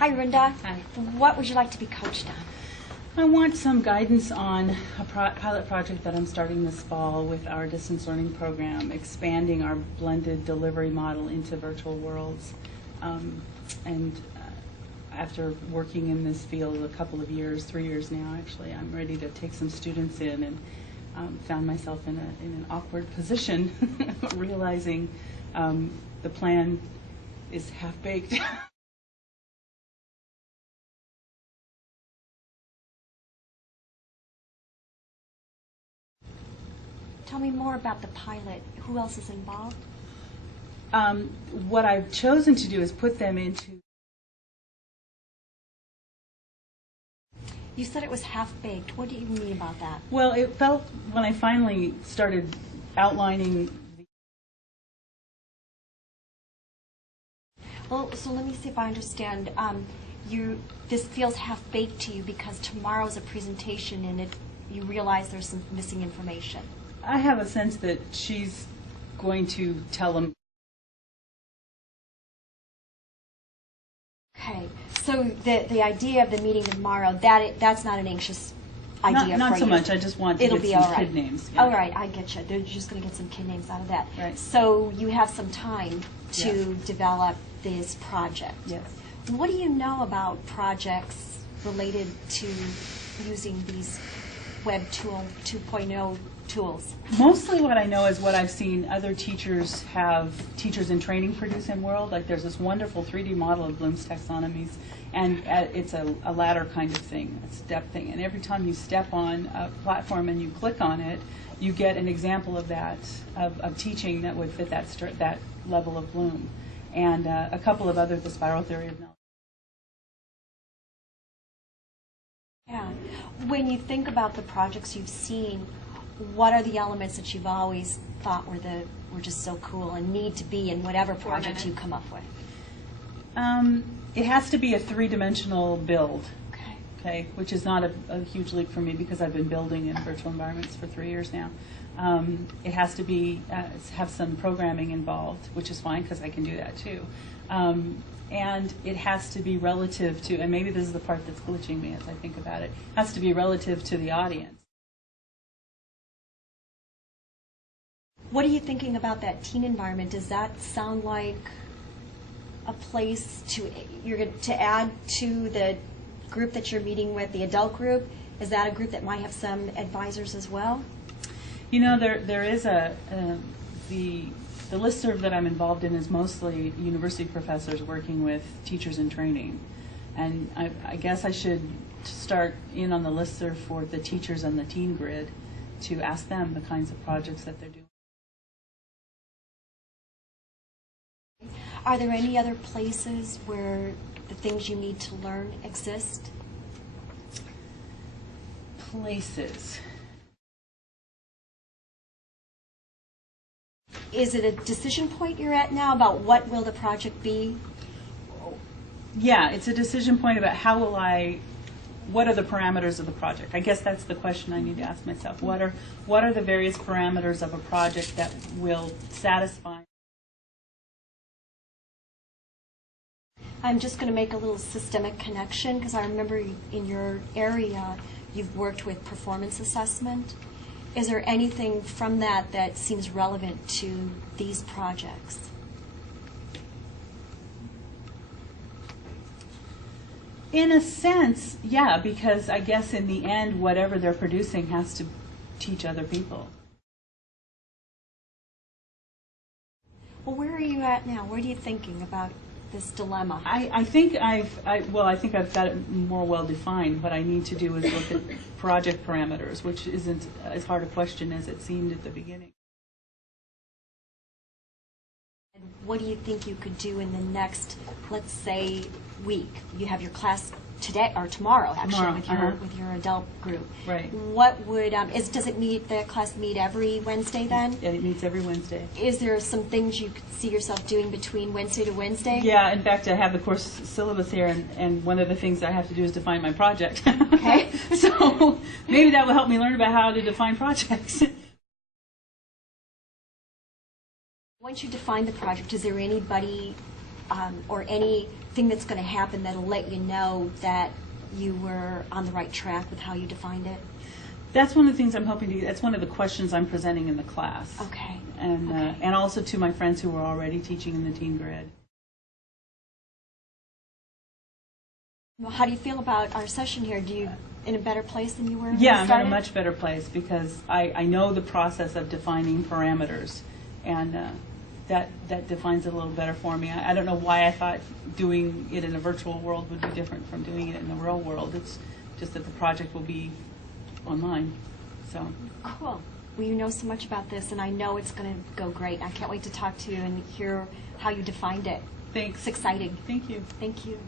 Hi, Rhonda. Hi. What would you like to be coached on? I want some guidance on a pilot project that I'm starting this fall with our distance learning program, expanding our blended delivery model into virtual worlds. After working in this field a couple of years, 3 years now actually, I'm ready to take some students in, and found myself in an awkward position realizing the plan is half-baked. Tell me more about the pilot. Who else is involved? What I've chosen to do is put them into... You said it was half-baked. What do you mean about that? Well, it felt, when I finally started outlining... Well, so let me see if I understand. This feels half-baked to you because tomorrow is a presentation and you realize there's some missing information. I have a sense that she's going to tell them. Okay, so the idea of the meeting tomorrow, that's not an anxious idea for you? Not so much. I just want to get some kid names. Yeah. All right, I get you. They're just going to get some kid names out of that. Right. So you have some time to develop this project. Yes. What do you know about projects related to using these Web 2.0 tools? Mostly what I know is what I've seen other teachers in training produce in World. Like there's this wonderful 3D model of Bloom's taxonomies, and it's a ladder kind of thing, a step thing. And every time you step on a platform and you click on it, you get an example of that, of teaching that would fit that level of Bloom. And a couple of other, the spiral theory of knowledge. Yeah. When you think about the projects you've seen, what are the elements that you've always thought were just so cool and need to be in whatever project you come up with? It has to be a three-dimensional build. Okay. Which is not a huge leap for me because I've been building in virtual environments for 3 years now. It has to be have some programming involved, which is fine because I can do that too. And it has to be relative to, and maybe this is the part that's glitching me as I think about it, has to be relative to the audience. What are you thinking about that teen environment? Does that sound like a place to add to the group that you're meeting with, the adult group? Is that a group that might have some advisors as well? You know, there is the listserv that I'm involved in is mostly university professors working with teachers in training. And I guess I should start in on the listserv for the teachers on the teen grid to ask them the kinds of projects that they're doing. Are there any other places where the things you need to learn exist? Places. Is it a decision point you're at now about what will the project be? Yeah, it's a decision point about what are the parameters of the project? I guess that's the question I need to ask myself. What are the various parameters of a project that will satisfy? I'm just going to make a little systemic connection because I remember in your area you've worked with performance assessment. Is there anything from that that seems relevant to these projects? In a sense, yeah, because I guess in the end, whatever they're producing has to teach other people. Well, where are you at now? What are you thinking about this dilemma? I think I've got it more well defined. What I need to do is look at project parameters, which isn't as hard a question as it seemed at the beginning. And what do you think you could do in the next, let's say, week? You have your class today or tomorrow, actually, with your adult group. Right. What would does the class meet every Wednesday then? Yeah, it meets every Wednesday. Is there some things you could see yourself doing between Wednesday to Wednesday? Yeah, in fact, I have the course syllabus here, and one of the things I have to do is define my project. Okay. So maybe that will help me learn about how to define projects. Once you define the project, is there anybody or any thing that's going to happen that'll let you know that you were on the right track with how you defined it? That's one of the things I'm hoping to. That's one of the questions I'm presenting in the class. Okay. And Okay. And also to my friends who are already teaching in the Teen Grid. Well, how do you feel about our session here? Do you in a better place than you were when Yeah, you I'm in started? a much better place because I know the process of defining parameters, and that defines it a little better for me. I don't know why I thought doing it in a virtual world would be different from doing it in the real world. It's just that the project will be online. So Cool. Well, you know so much about this, and I know it's going to go great. I can't wait to talk to you and hear how you defined it. thanks. It's exciting. Thank you. Thank you.